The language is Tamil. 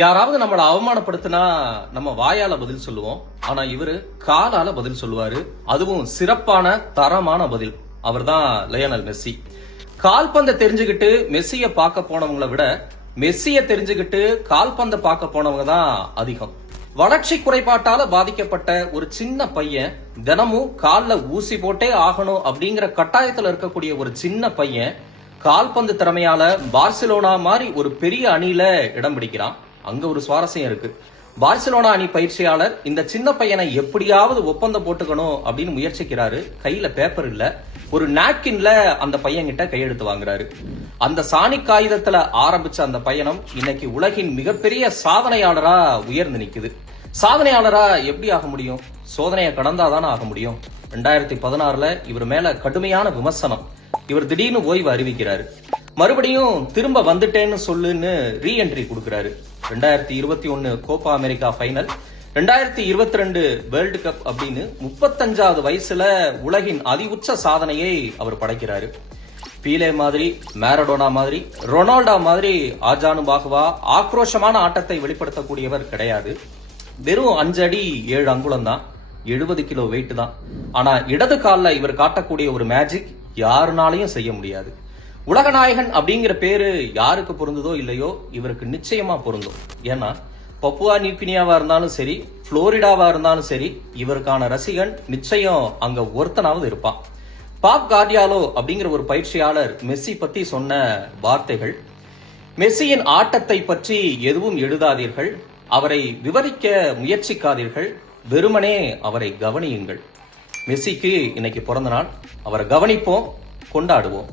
யாராவது நம்மளை அவமானப்படுத்தினா நம்ம வாயால பதில் சொல்லுவோம். ஆனா இவரு காலால பதில் சொல்லுவாரு. அதுவும் சிறப்பான தரமான பதில். அவர்தான் லயோனல் மெஸ்ஸி. கால்பந்தை தெரிஞ்சுக்கிட்டு மெஸ்ஸிய பார்க்க போனவங்களை விட மெஸ்ஸிய தெரிஞ்சுக்கிட்டு கால்பந்தை பார்க்க போனவங்க தான் அதிகம். வளர்ச்சி குறைபாட்டால பாதிக்கப்பட்ட ஒரு சின்ன பையன் தினமும் கால்ல ஊசி போட்டே ஆகணும் அப்படிங்கிற கட்டாயத்துல இருக்கக்கூடிய ஒரு சின்ன பையன் கால்பந்து திறமையால பார்சிலோனா மாதிரி ஒரு பெரிய அணியில இடம் பிடிக்கிறான். அங்க ஒரு சுவாரஸ்யம் இருக்கு. பார்சிலோனா அணி பயிற்சியாளர் இந்த சின்ன பையனை எப்படியாவது ஒப்பந்தம் போட்டுக்கணும் அப்படின்னு முயற்சிக்கிறாரு. கையில பேப்பர் இல்ல, ஒரு நாப்கின்ல அந்த பையன் கிட்ட கையெழுத்து வாங்குறாரு. அந்த சாணி காகிதத்துல ஆரம்பிச்ச அந்த பயணம் இன்னைக்கு உலகின் மிகப்பெரிய சாதனையாளரா உயர்ந்து நிக்குது. சாதனையாளரா எப்படி ஆக முடியும்? சோதனையை கடந்தாதானே ஆக முடியும். 2016 இவர் மேல கடுமையான விமர்சனம். இவர் திடீர்னு ஓய்வு அறிவிக்கிறாரு. மறுபடியும் திரும்ப வந்துட்டேன்னு சொல்லுன்னு ரீஎன்ட்ரி கொடுக்கிறாரு. 2021 Koppa America final, 2022 world cup அப்படின்னு 35வது வயசுல உலகின் அதிஉச்ச சாதனையை அவர் படைக்கிறாரு. பீலே மாதிரி, மேரடோனா மாதிரி, ரொனால்டோ மாதிரி ஆஜானுபாகுவா ஆக்ரோஷமான ஆட்டத்தை வெளிப்படுத்தக்கூடியவர் கிடையாது. வெறும் 5 அடி 7 அங்குலம் தான், 70 கிலோ வெயிட் தான். ஆனா இடது காலில் இவர் காட்டக்கூடிய ஒரு மேஜிக் யாருனாலையும் செய்ய முடியாது. உலகநாயகன் அப்படிங்கிற பேரு யாருக்கு பொருந்ததோ இல்லையோ இவருக்கு நிச்சயமா பொருந்தும். ஏன்னா பப்புவா நியூகினியாவா இருந்தாலும் சரி, புளோரிடாவா இருந்தாலும் சரி, இவருக்கான ரசிகன் நிச்சயம் அங்க ஒருத்தனாவது இருப்பான். பாப் கார்டியாலோ அப்படிங்கிற ஒரு பயிற்சியாளர் மெஸ்ஸி பத்தி சொன்ன வார்த்தைகள்: மெஸ்ஸியின் ஆட்டத்தை பற்றி எதுவும் எழுதாதீர்கள், அவரை விவரிக்க முயற்சிக்காதீர்கள், வெறுமனே அவரை கவனியுங்கள். மெஸ்ஸிக்கு இன்னைக்கு பிறந்த நாள். அவரை கவனிப்போம், கொண்டாடுவோம்.